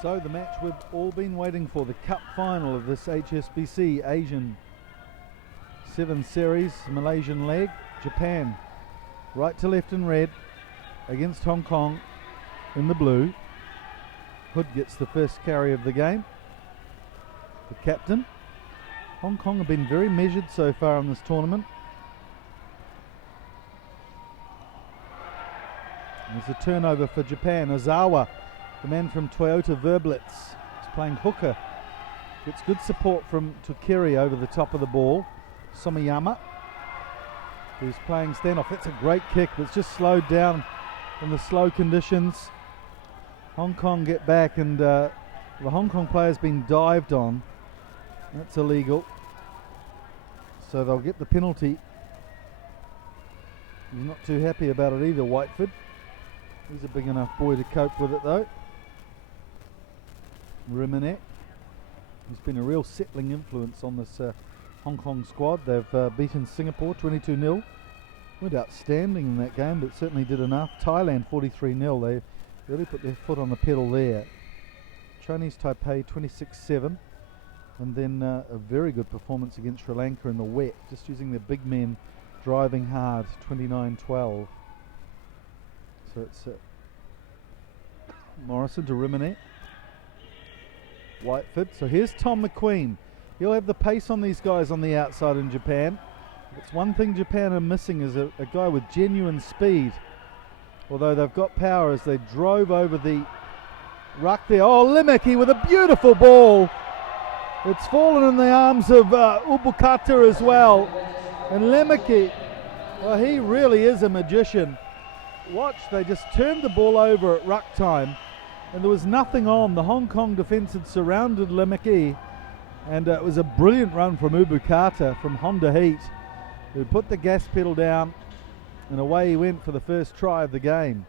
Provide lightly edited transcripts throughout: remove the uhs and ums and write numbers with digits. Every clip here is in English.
So the match we've all been waiting for, the cup final of this HSBC Asian Sevens Series, Malaysian leg. Japan right to left in red against Hong Kong in the blue. Hood gets the first carry of the game. The captain. Hong Kong have been very measured so far in this tournament. There's a turnover for Japan. Ozawa, the man from Toyota Verblitz, is playing hooker. Gets good support from Tukiri over the top of the ball. Somiyama, who's playing standoff. That's a great kick, but it's just slowed down in the slow conditions. Hong Kong get back, and the Hong Kong player's been dived on. That's illegal. So they'll get the penalty. He's not too happy about it either, Whiteford. He's a big enough boy to cope with it though. Rimanet, he's been a real settling influence on this Hong Kong squad. They've beaten Singapore 22-0. Weren't outstanding in that game, but certainly did enough. Thailand 43-0. They really put their foot on the pedal there. Chinese Taipei 26-7. And then a very good performance against Sri Lanka in the wet, just using their big men driving hard, 29-12. So it's Morrison to Rimanet. Whiteford. So here's Tom McQueen. He'll have the pace on these guys on the outside in Japan. It's one thing Japan are missing is a guy with genuine speed. Although they've got power as they drove over the ruck there. Oh, Limeki with a beautiful ball. It's fallen in the arms of Ubukata as well. And Limeki, well, he really is a magician. Watch, they just turned the ball over at ruck time and there was nothing on. The Hong Kong defence had surrounded Limeki, and it was a brilliant run from Ubukata from Honda Heat, who put the gas pedal down and away he went for the first try of the game.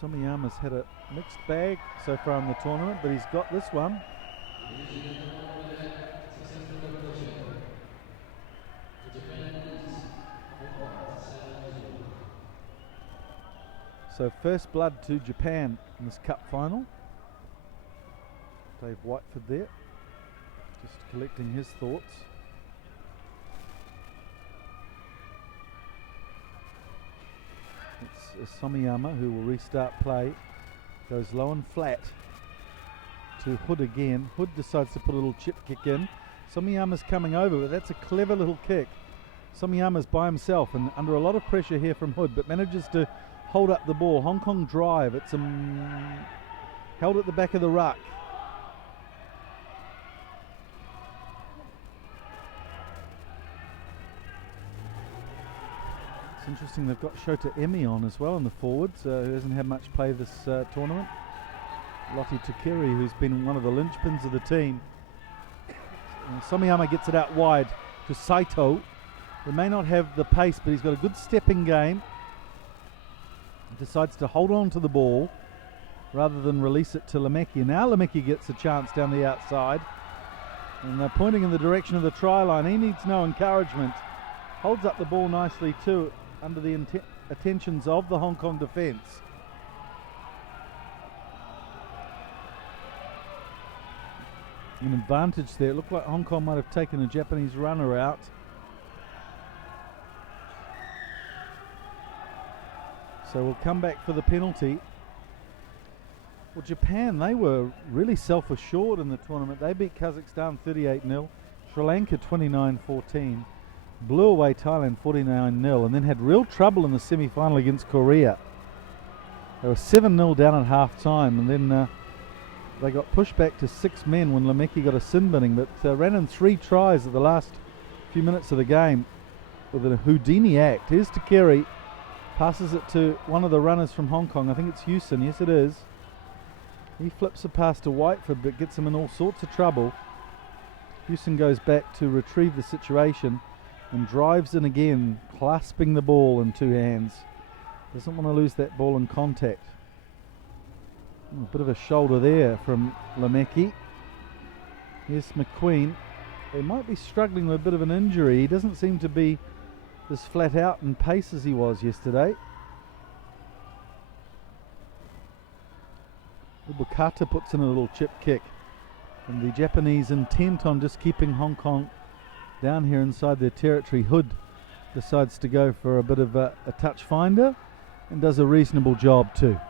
Somiyama's had a mixed bag so far in the tournament, but he's got this one. So first blood to Japan in this cup final. Dave Whiteford there, just collecting his thoughts. It's Somiyama who will restart play. Goes low and flat to Hood again. Hood decides to put a little chip kick in. Somiyama's coming over, but that's a clever little kick. Somiyama's by himself and under a lot of pressure here from Hood, but manages to hold up the ball. Hong Kong drive. It's held at the back of the ruck. Interesting, they've got Shota Emi on as well in the forwards, who hasn't had much play this tournament. Lottie Tukiri, who's been one of the linchpins of the team. And Somiyama gets it out wide to Saito, who may not have the pace, but he's got a good stepping game. He decides to hold on to the ball rather than release it to Lemeki. Now Lemeki gets a chance down the outside, and they're pointing in the direction of the try line. He needs no encouragement. Holds up the ball nicely too, under the attentions of the Hong Kong defence. An advantage there. It looked like Hong Kong might have taken a Japanese runner out. So we'll come back for the penalty. Well, Japan, they were really self-assured in the tournament. They beat Kazakhstan 38-0, Sri Lanka 29-14. Blew away Thailand 49-0 and then had real trouble in the semi-final against Korea. They were 7-0 down at half-time, and then they got pushed back to 6 men when Lemeki got a sin binning, but ran in 3 tries at the last few minutes of the game with a Houdini act. Here's Takeri, passes it to one of the runners from Hong Kong. I think it's Houston. Yes, it is. He flips a pass to Whiteford, but gets him in all sorts of trouble. Houston goes back to retrieve the situation and drives in again, clasping the ball in 2 hands. Doesn't want to lose that ball in contact. A bit of a shoulder there from Lemeki. Here's McQueen. They might be struggling with a bit of an injury. He doesn't seem to be as flat out in pace as he was yesterday. Ubukata puts in a little chip kick. And the Japanese, intent on just keeping Hong Kong down here inside their territory. Hood decides to go for a bit of a touch finder and does a reasonable job too.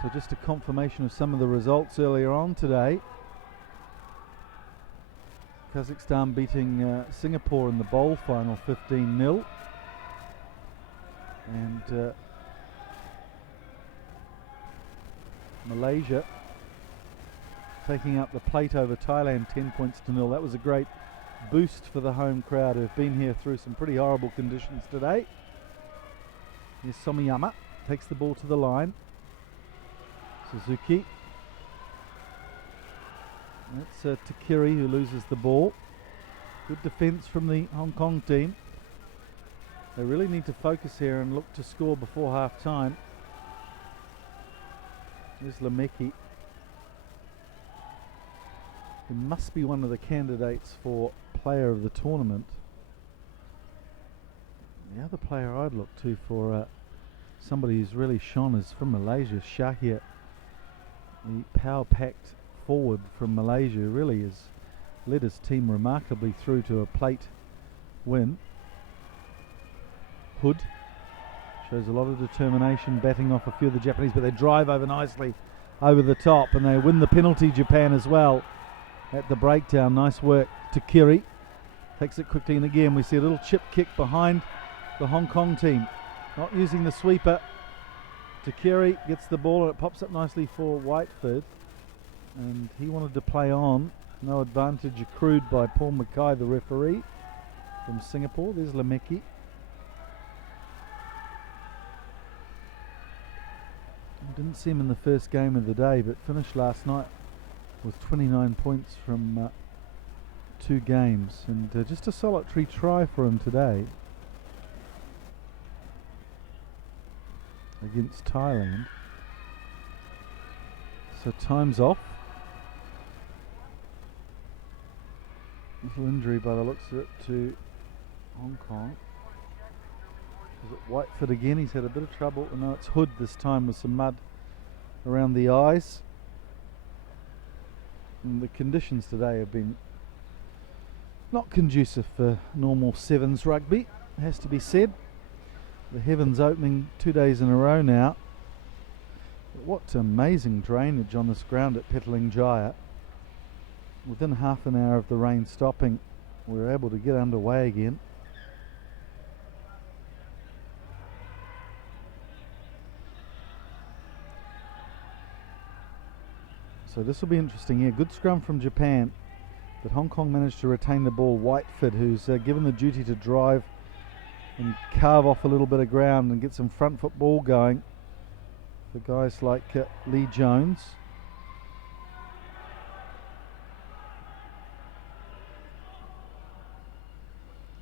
So just a confirmation of some of the results earlier on today. Kazakhstan beating Singapore in the bowl final 15-0. And Malaysia taking up the plate over Thailand 10 points to 0. That was a great boost for the home crowd who've been here through some pretty horrible conditions today. Here's Somiyama, takes the ball to the line. Suzuki. That's Takiri who loses the ball. Good defence from the Hong Kong team. They really need to focus here and look to score before half time. There's Lemeki. He must be one of the candidates for player of the tournament. The other player I'd look to for somebody who's really shone is from Malaysia, Shahir. The power-packed forward from Malaysia really has led his team remarkably through to a plate win. Hood shows a lot of determination, batting off a few of the Japanese, but they drive over nicely over the top and they win the penalty, Japan, as well at the breakdown. Nice work. Takiri takes it quickly, and again we see a little chip kick behind the Hong Kong team, not using the sweeper. Takiri gets the ball and it pops up nicely for Whiteford, and he wanted to play on. No advantage accrued by Paul Mackay, the referee from Singapore. There's Lemeki. Didn't see him in the first game of the day, but finished last night with 29 points from 2 games, and just a solitary try for him today against Thailand. So time's off. Little injury by the looks of it to Hong Kong. Is it Whiteford again? He's had a bit of trouble. No, it's Hood this time with some mud around the eyes. And the conditions today have been not conducive for normal sevens rugby, it has to be said. The heavens opening 2 days in a row now. But what amazing drainage on this ground at Petaling Jaya. Within half an hour of the rain stopping, we were able to get underway again. So this will be interesting here. Good scrum from Japan, but Hong Kong managed to retain the ball. Whiteford, who's given the duty to drive and carve off a little bit of ground and get some front foot ball going for guys like Lee Jones.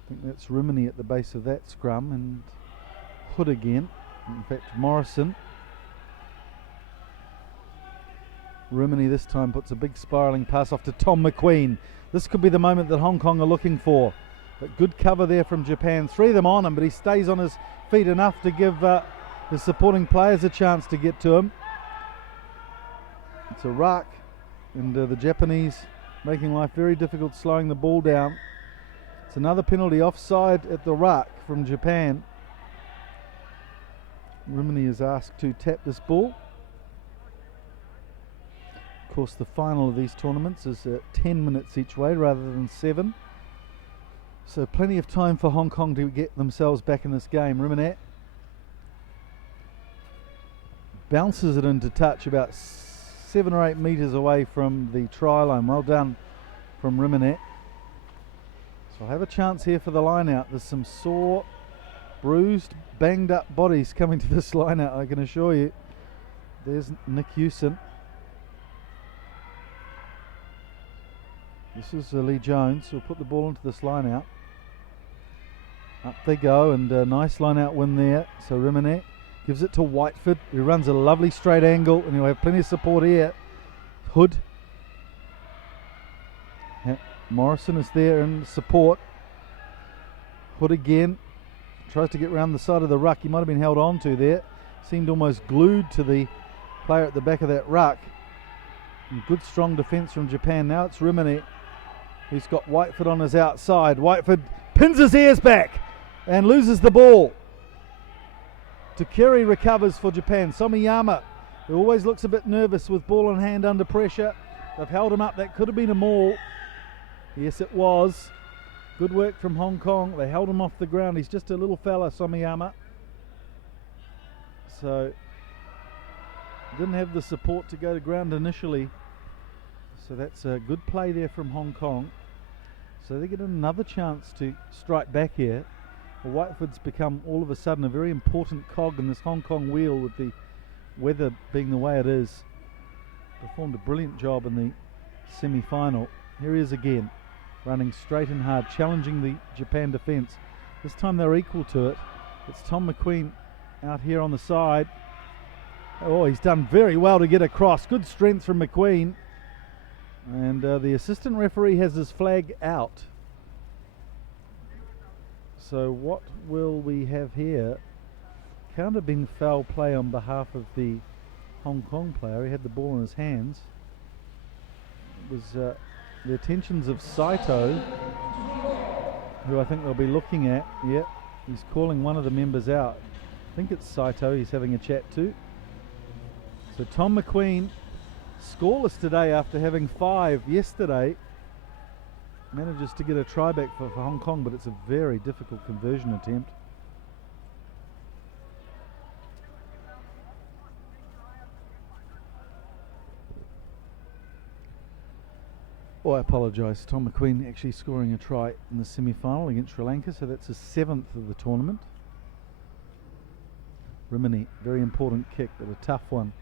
I think that's Rimini at the base of that scrum, and Hood again. In fact, Morrison. Rimini this time puts a big spiralling pass off to Tom McQueen. This could be the moment that Hong Kong are looking for. But good cover there from Japan. 3 of them on him, but he stays on his feet enough to give his supporting players a chance to get to him. It's a ruck, and the Japanese making life very difficult, slowing the ball down. It's another penalty offside at the ruck from Japan. Rimini is asked to tap this ball. Of course, the final of these tournaments is 10 minutes each way rather than 7. So plenty of time for Hong Kong to get themselves back in this game. Rimini bounces it into touch about 7 or 8 metres away from the try line. Well done from Rimini. So I'll have a chance here for the line out. There's some sore, bruised, banged up bodies coming to this line out, I can assure you. There's Nick Hewson. This is Lee Jones who'll put the ball into this line out. Up they go, and a nice line out win there. So Rimini Gives it to Whiteford, who runs a lovely straight angle, and he'll have plenty of support here. Hood. Yeah, Morrison is there in support. Hood again. Tries to get round the side of the ruck. He might have been held on to there. Seemed almost glued to the player at the back of that ruck. And good strong defence from Japan. Now it's Rimini, who's got Whiteford on his outside. Whiteford pins his ears back and loses the ball. Takeri recovers for Japan. Somiyama, who always looks a bit nervous with ball in hand under pressure. They've held him up. That could have been a maul. Yes, it was. Good work from Hong Kong. They held him off the ground. He's just a little fella, Somiyama. So, didn't have the support to go to ground initially. So that's a good play there from Hong Kong. So they get another chance to strike back here. Well, Whiteford's become all of a sudden a very important cog in this Hong Kong wheel, with the weather being the way it is. Performed a brilliant job in the semi-final. Here he is again, running straight and hard, challenging the Japan defence. This time they're equal to it. It's Tom McQueen out here on the side. Oh, he's done very well to get across. Good strength from McQueen. And the assistant referee has his flag out. So what will we have here? Can't have been foul play on behalf of the Hong Kong player. He had the ball in his hands. It was the attentions of Saito, who I think they'll be looking at. Yeah, he's calling one of the members out. I think it's Saito he's having a chat to. So Tom McQueen, scoreless today after having 5 yesterday, manages to get a try back for Hong Kong, but it's a very difficult conversion attempt. Oh, I apologise. Tom McQueen actually scoring a try in the semi-final against Sri Lanka, so that's his 7th of the tournament. Rimini, very important kick, but a tough one.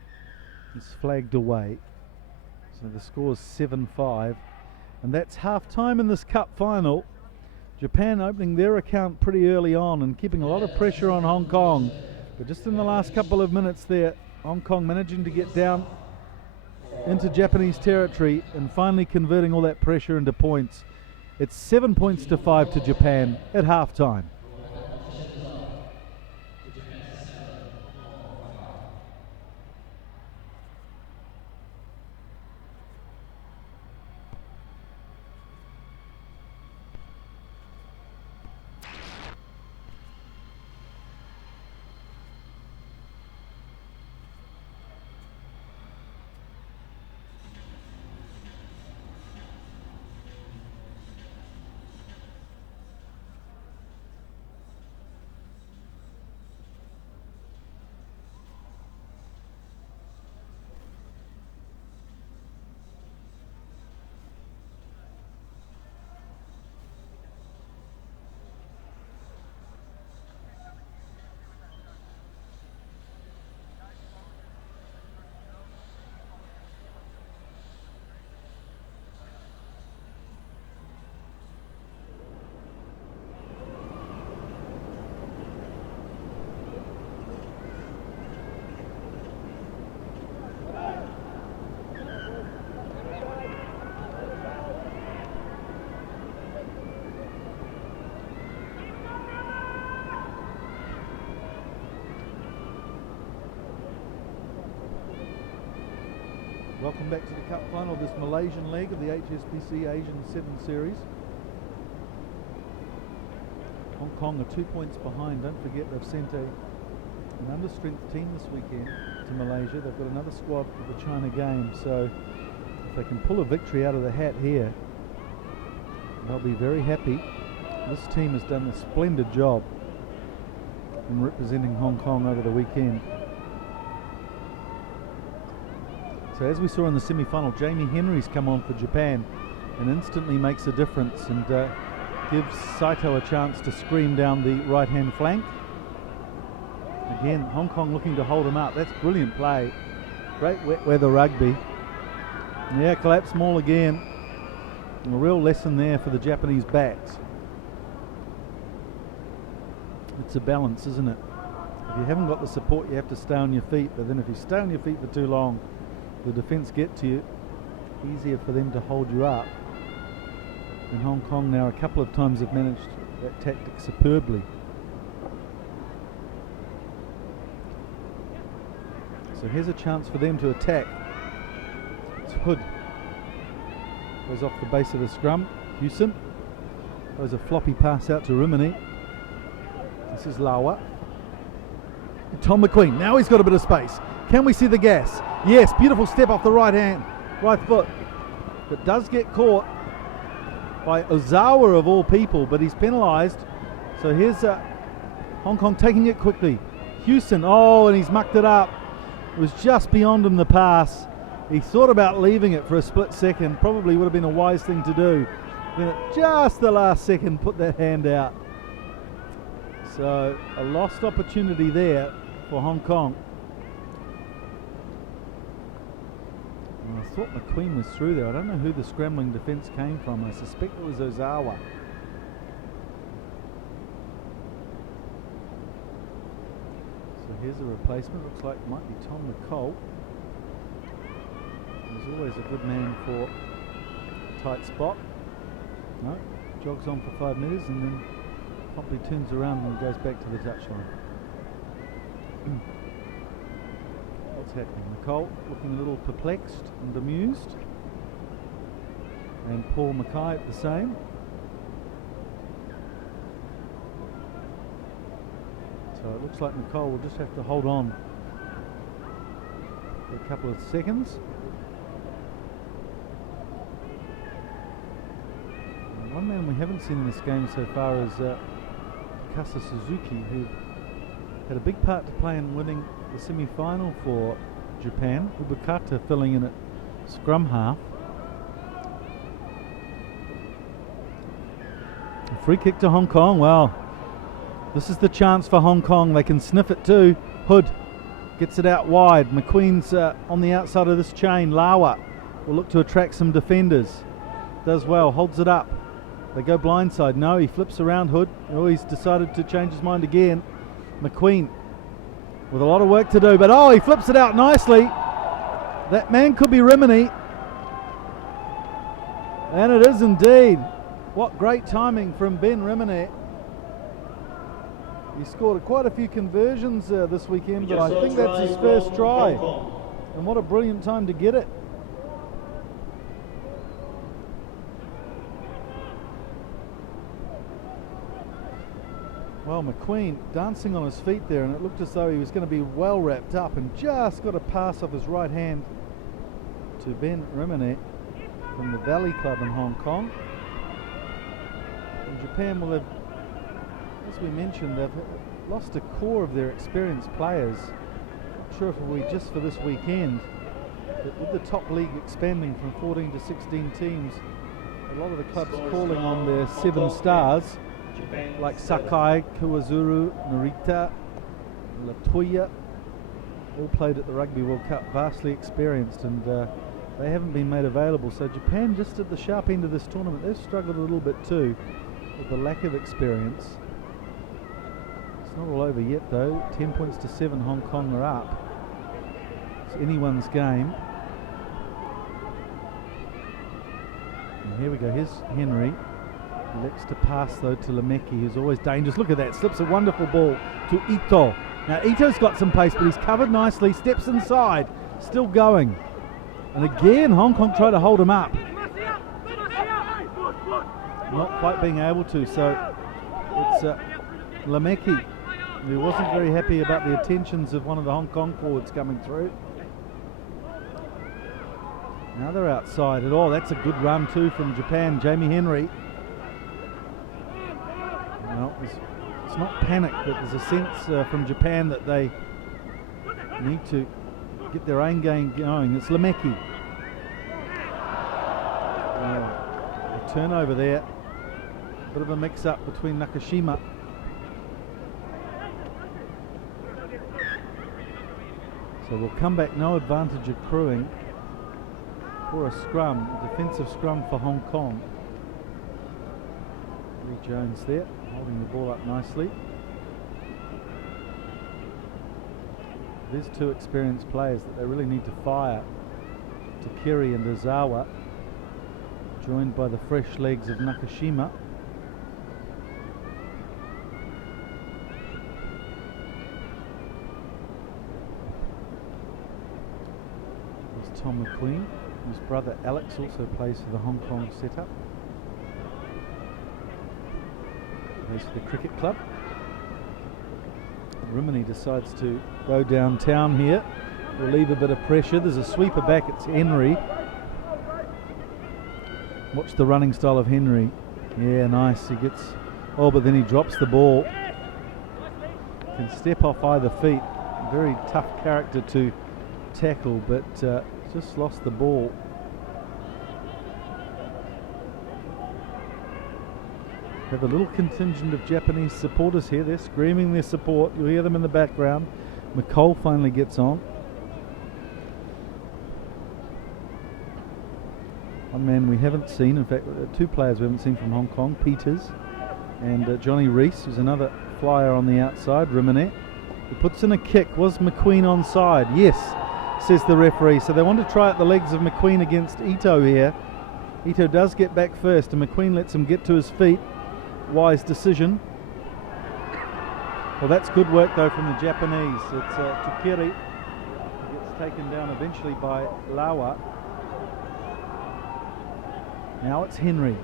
He's flagged away. So the score is 7-5. And that's half-time in this cup final. Japan opening their account pretty early on and keeping a lot of pressure on Hong Kong. But just in the last couple of minutes there, Hong Kong managing to get down into Japanese territory and finally converting all that pressure into points. It's 7 points to 5 to Japan at half-time. Welcome back to the cup final of this Malaysian leg of the HSBC Asian Sevens Series. Hong Kong are 2 points behind. Don't forget they've sent an understrength team this weekend to Malaysia. They've got another squad for the China game, so if they can pull a victory out of the hat here, they'll be very happy. This team has done a splendid job in representing Hong Kong over the weekend. So as we saw in the semi-final, Jamie Henry's come on for Japan and instantly makes a difference and gives Saito a chance to scream down the right-hand flank. Again, Hong Kong looking to hold him up. That's brilliant play. Great wet weather rugby. And yeah, collapse maul again. And a real lesson there for the Japanese backs. It's a balance, isn't it? If you haven't got the support, you have to stay on your feet, but then if you stay on your feet for too long, the defence get to you, easier for them to hold you up. And Hong Kong now a couple of times have managed that tactic superbly. So here's a chance for them to attack. It's Hood. Goes off the base of the scrum. Hewson. Throws a floppy pass out to Rimini. This is Lawa. Tom McQueen. Now he's got a bit of space. Can we see the gas? Yes, beautiful step off the right foot. But does get caught by Ozawa of all people, but he's penalised. So here's Hong Kong taking it quickly. Hewson, and he's mucked it up. It was just beyond him, the pass. He thought about leaving it for a split second. Probably would have been a wise thing to do. Then at just the last second, put that hand out. So a lost opportunity there for Hong Kong. And I thought McQueen was through there. I don't know who the scrambling defence came from. I suspect it was Ozawa. So here's a replacement. Looks like it might be Tom McCall. He's always a good man for a tight spot. No, jogs on for 5 metres and then promptly turns around and goes back to the touchline. What's happening? McCall looking a little perplexed and amused. And Paul Mackay the same. So it looks like McCall will just have to hold on for a couple of seconds. And one man we haven't seen in this game so far is Kasa Suzuki, who had a big part to play in winning the semi-final for Japan. Ubukata filling in at scrum half. A free kick to Hong Kong. Well, this is the chance for Hong Kong. They can sniff it too. Hood gets it out wide. McQueen's on the outside of this chain. Lawa will look to attract some defenders. Does well, holds it up. They go blindside. No, he flips around Hood. Oh, he's decided to change his mind again. McQueen with a lot of work to do, but he flips it out nicely. That man could be Rimini. And it is indeed. What great timing from Ben Rimini. He scored quite a few conversions this weekend, but I think that's his first try. And what a brilliant time to get it. Well, McQueen dancing on his feet there, and it looked as though he was going to be well wrapped up, and just got a pass off his right hand to Ben Rimini from the Valley Club in Hong Kong. And Japan will have, as we mentioned, they've lost a core of their experienced players. Not sure if it'll be just for this weekend, but with the top league expanding from 14 to 16 teams, a lot of the clubs calling on their 7 stars, like Sakai, Kuwazuru, Narita, Latoya, all played at the Rugby World Cup, vastly experienced, and they haven't been made available. So Japan, just at the sharp end of this tournament, they've struggled a little bit too with the lack of experience. It's not all over yet though. 10 points to 7, Hong Kong are up. It's anyone's game. And here we go, here's Henry. He elects to pass though to Lemeki, who's always dangerous. Look at that, slips a wonderful ball to Ito. Now Ito's got some pace, but he's covered nicely, steps inside, still going. And again, Hong Kong try to hold him up. Not quite being able to, so it's Lemeki, who wasn't very happy about the attentions of one of the Hong Kong forwards coming through. Now they're outside at all. That's a good run too from Japan, Jamie Henry. Well, it's not panic, but there's a sense from Japan that they need to get their own game going. It's Lemeki. A turnover there. Bit of a mix-up between Nakashima. So we'll come back, no advantage accruing for a scrum, a defensive scrum for Hong Kong. Lee Jones there, holding the ball up nicely. There's two experienced players that they really need to fire. Takiri and Ozawa, joined by the fresh legs of Nakashima. There's Tom McQueen, whose brother Alex also plays for the Hong Kong setup. Plays for the cricket club. Rimini decides to go downtown here, relieve a bit of pressure. There's a sweeper back, it's Henry. Watch the running style of Henry. Yeah, nice. He gets, oh, but then he drops the ball. Can step off either feet. Very tough character to tackle, but just lost the ball. Have a little contingent of Japanese supporters here. They're screaming their support. You'll hear them in the background. McCall finally gets on. One man we haven't seen, in fact, two players we haven't seen from Hong Kong, Peters and Johnny Rees, who's another flyer on the outside, Rimini. He puts in a kick. Was McQueen onside? Yes, says the referee. So they want to try out the legs of McQueen against Ito here. Ito does get back first, and McQueen lets him get to his feet. Wise decision. Well, that's good work though from the Japanese. It's Takiri gets taken down eventually by Lawa. Now it's Henry.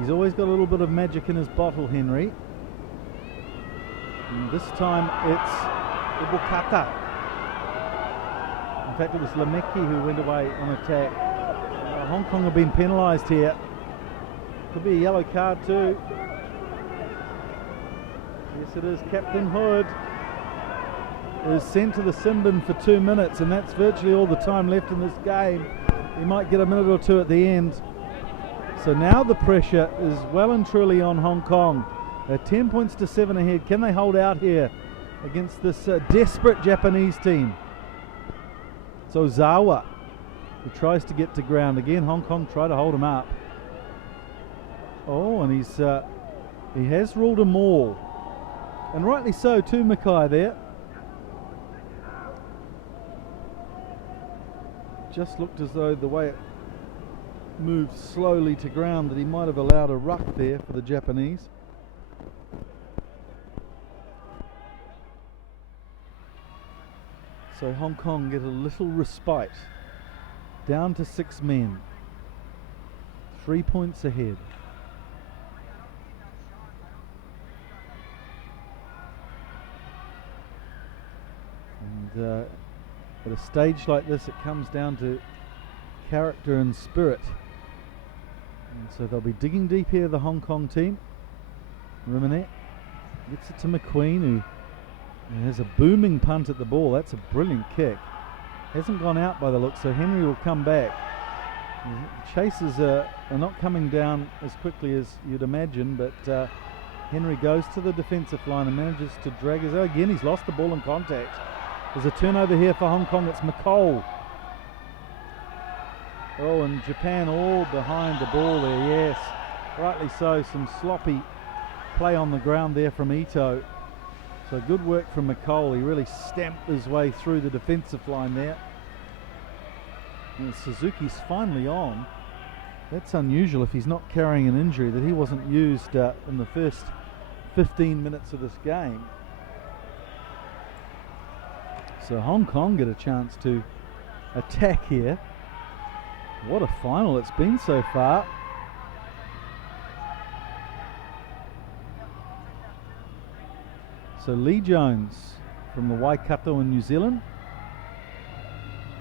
He's always got a little bit of magic in his bottle, Henry. And this time it's Ibukata. In fact, it was Lameki who went away on attack. Hong Kong have been penalised here. Could be a yellow card too. Yes, it is. Captain Hood is sent to the sin bin for 2 minutes, and that's virtually all the time left in this game. He might get a minute or two at the end. So now the pressure is well and truly on Hong Kong. They're 10 points to 7 ahead. Can they hold out here against this desperate Japanese team? So Zawa, who tries to get to ground again. Hong Kong try to hold him up. Oh, and he has ruled a maul. And rightly so too, Mackay there. Just looked as though the way it moved slowly to ground that he might have allowed a ruck there for the Japanese. So Hong Kong get a little respite. Down to 6 men. 3 points ahead. And at a stage like this, it comes down to character and spirit. And so they'll be digging deep here, the Hong Kong team. Rimini gets it to McQueen, who has a booming punt at the ball. That's a brilliant kick. Hasn't gone out by the look, so Henry will come back. The chasers are not coming down as quickly as you'd imagine, but Henry goes to the defensive line and manages to drag his... Oh, again, he's lost the ball in contact. There's a turnover here for Hong Kong. It's McCall. Oh, and Japan all behind the ball there, yes. Rightly so, some sloppy play on the ground there from Ito. So good work from McCall. He really stamped his way through the defensive line there. And Suzuki's finally on. That's unusual if he's not carrying an injury, that he wasn't used in the first 15 minutes of this game. So Hong Kong get a chance to attack here. What a final it's been so far. So Lee Jones from the Waikato in New Zealand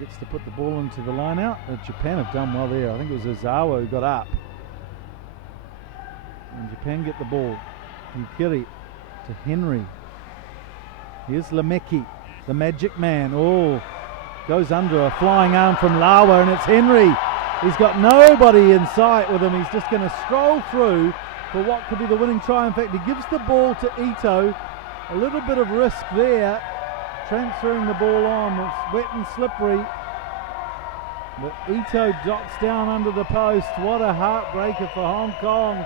gets to put the ball into the line out. Japan have done well there. I think it was Ozawa who got up. And Japan get the ball. Takiri to Henry. Here's Lameki, the magic man. Oh, goes under a flying arm from Lawa, and it's Henry. He's got nobody in sight with him. He's just going to stroll through for what could be the winning try. In fact, he gives the ball to Ito. A little bit of risk there, transferring the ball on. It's wet and slippery, but Ito dots down under the post. What a heartbreaker for Hong Kong.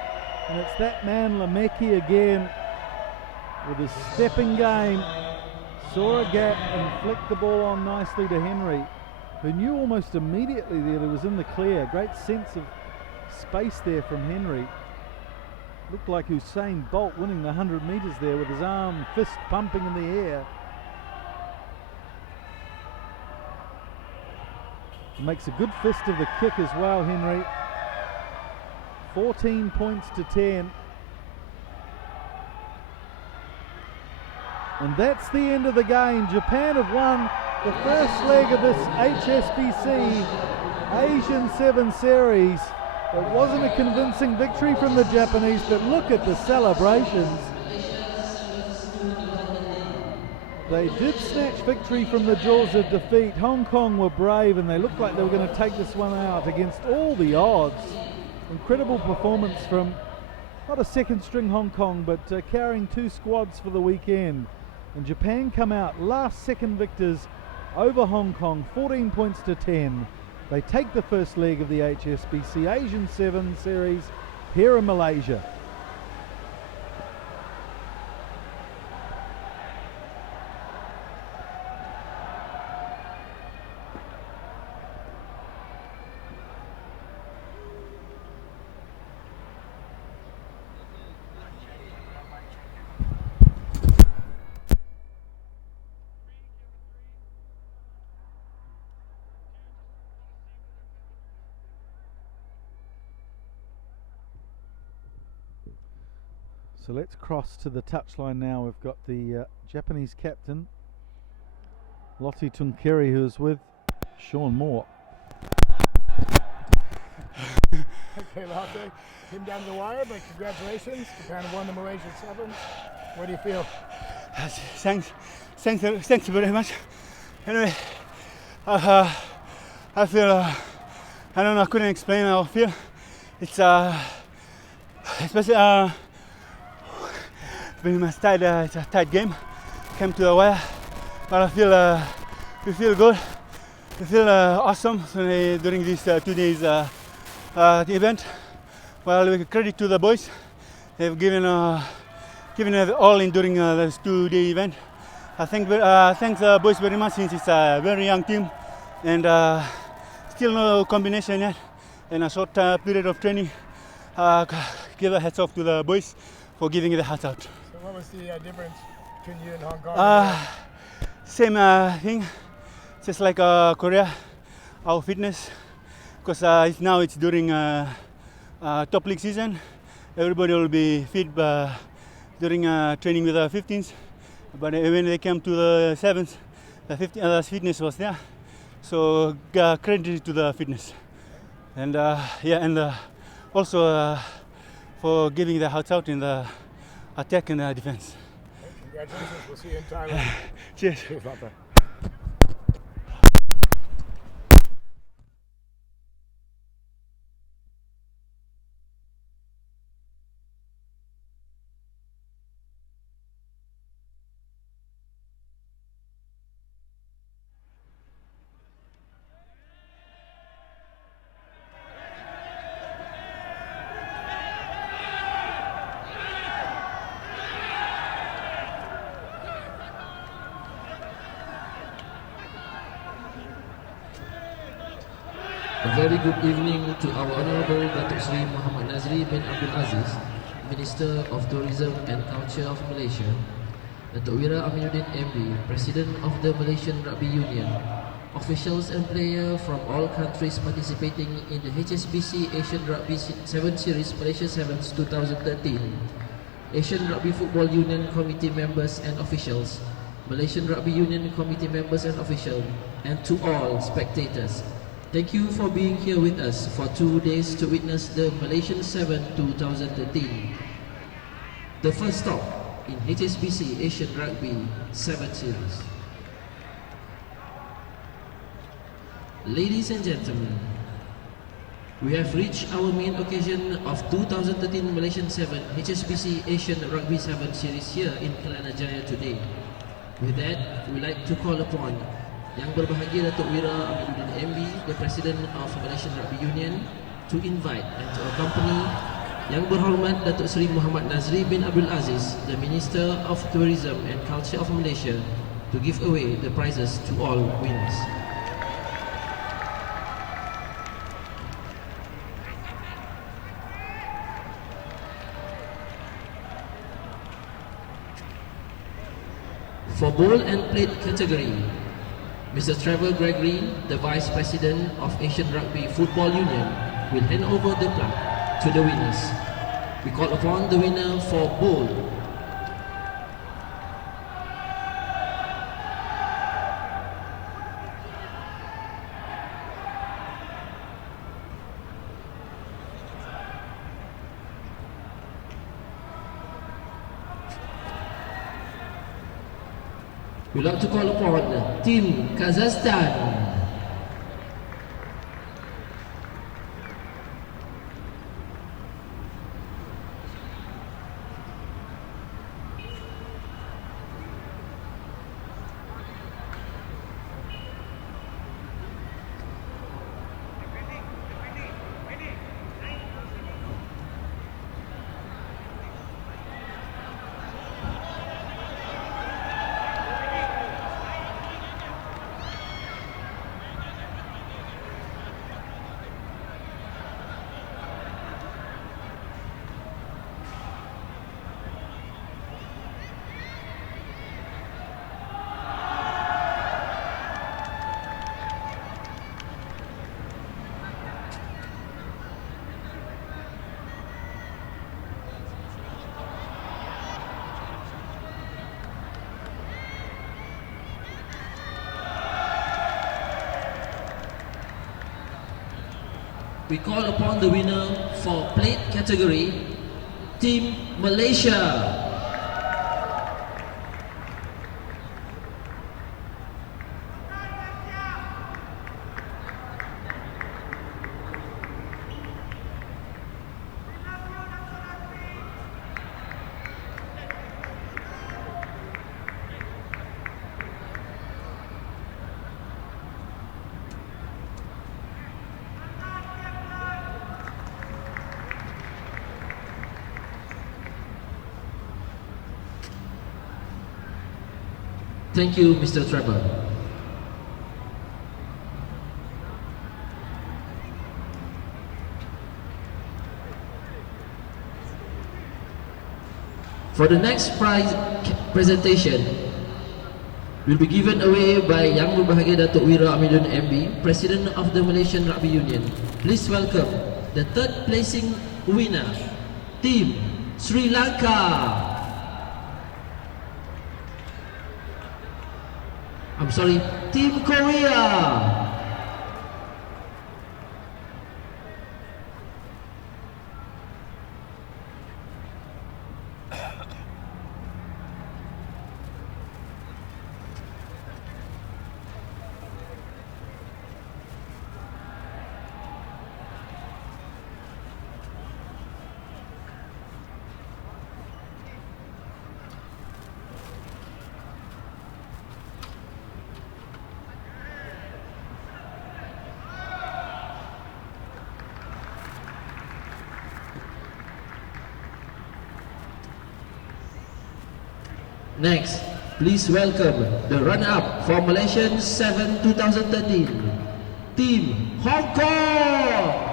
And it's that man Lameki again with his stepping game, saw a gap and flicked the ball on nicely to Henry, who knew almost immediately that it was in the clear. Great sense of space there from Henry. Looked like Usain Bolt winning the 100 metres there with his arm, fist pumping in the air. He makes a good fist of the kick as well, Henry. 14 points to 10. And that's the end of the game. Japan have won the first leg of this HSBC Asian Sevens Series. It wasn't a convincing victory from the Japanese, but look at the celebrations. They did snatch victory from the jaws of defeat. Hong Kong were brave and they looked like they were going to take this one out against all the odds. Incredible performance from not a second string Hong Kong, but carrying two squads for the weekend. And Japan come out last second victors over Hong Kong, 14 points to 10. They take the first leg of the HSBC Asian Sevens Series here in Malaysia. So let's cross to the touchline now. We've got the Japanese captain, Lottie Tunkeri, who is with Sean Moore. Okay, Lottie, came down the wire, but congratulations. Japan won the Malaysia Sevens. What do you feel? Thanks very much. Anyway, I feel, I don't know, I couldn't explain how I feel. It's, especially, it's a tight game. Came to the wire, but I feel we feel good. We feel awesome during these 2 days event. Well, credit to the boys. They've given all in during this 2-day event. I think thanks the boys very much, since it's a very young team and still no combination yet. In a short period of training, give a hats off to the boys for giving the hats out. What was the difference between you and Hong Kong? Same thing, just like Korea, our fitness, because now it's during top league season. Everybody will be fit during training with the 15s, but when they came to the sevens, the fitness was there. So credit to the fitness, and also for giving the hats out in the attack and defense. Congratulations, we'll see you in Thailand. Cheers. Cheers, Lottie. A very good evening to our Honorable Datuk Sri Muhammad Nazri bin Abdul Aziz, Minister of Tourism and Culture of Malaysia, Datuk Wira Aminuddin MD, President of the Malaysian Rugby Union, officials and players from all countries participating in the HSBC Asian Rugby Sevens Series Malaysia Sevens 2013, Asian Rugby Football Union Committee members and officials, Malaysian Rugby Union Committee members and officials, and to all spectators. Thank you for being here with us for 2 days to witness the Malaysian Sevens 2013. The first stop in HSBC Asian Rugby Sevens Series. Ladies and gentlemen, we have reached our main occasion of 2013 Malaysian Sevens HSBC Asian Rugby Sevens Series here in Kelana Jaya today. With that, we would like to call upon Yang berbahagia Datuk Wira Aminuddin MB, the President of Malaysian Rugby Union, to invite and to accompany Yang berhormat Datuk Seri Muhammad Nazri bin Abdul Aziz, the Minister of Tourism and Culture of Malaysia, to give away the prizes to all winners. For ball and plate category, Mr. Trevor Gregory, the Vice President of Asian Rugby Football Union, will hand over the plaque to the winners. We call upon the winner for ball. We'd like to call upon Team Kazakhstan. We call upon the winner for plate category, Team Malaysia. Thank you, Mr. Trevor. For the next prize presentation, will be given away by Yang Berbahagia Datuk Wira Amiruddin MB, President of the Malaysian Rugby Union. Please welcome the third placing winner, Team Sri Lanka. I'm sorry, Team Korea. Next, please welcome the runner-up for Malaysian 7 2013, Team Hong Kong.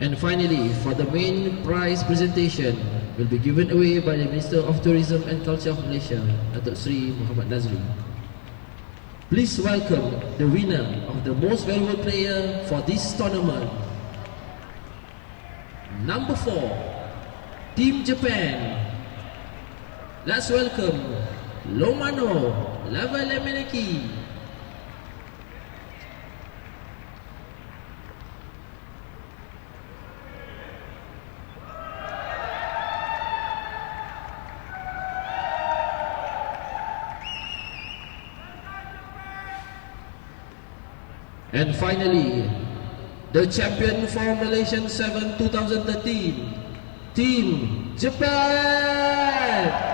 And finally, for the main prize presentation, will be given away by the Minister of Tourism and Culture of Malaysia, Datuk Sri Muhammad Nazri. Please welcome the winner of the most valuable player for this tournament. Number 4, Team Japan. Let's welcome Lomano Lavalemeneki. And finally, the champion for Malaysian 7 2013, Team Japan!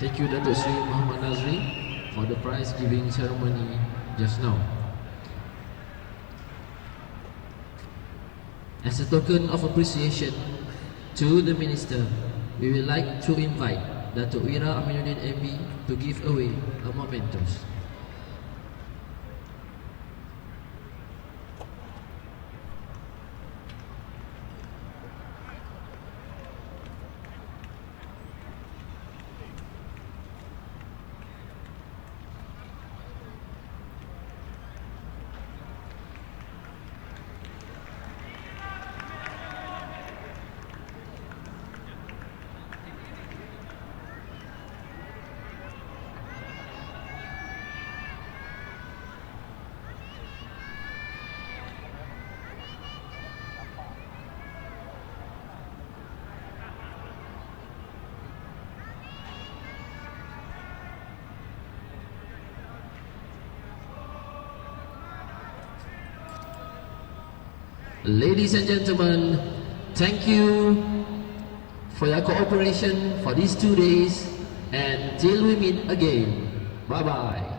Thank you, Datuk Sri Muhammad Nazri, for the prize giving ceremony just now. As a token of appreciation to the Minister, we would like to invite Datuk Wira Aminuddin MB to give away a mementos. Ladies and gentlemen, thank you for your cooperation for these 2 days, and till we meet again, bye bye.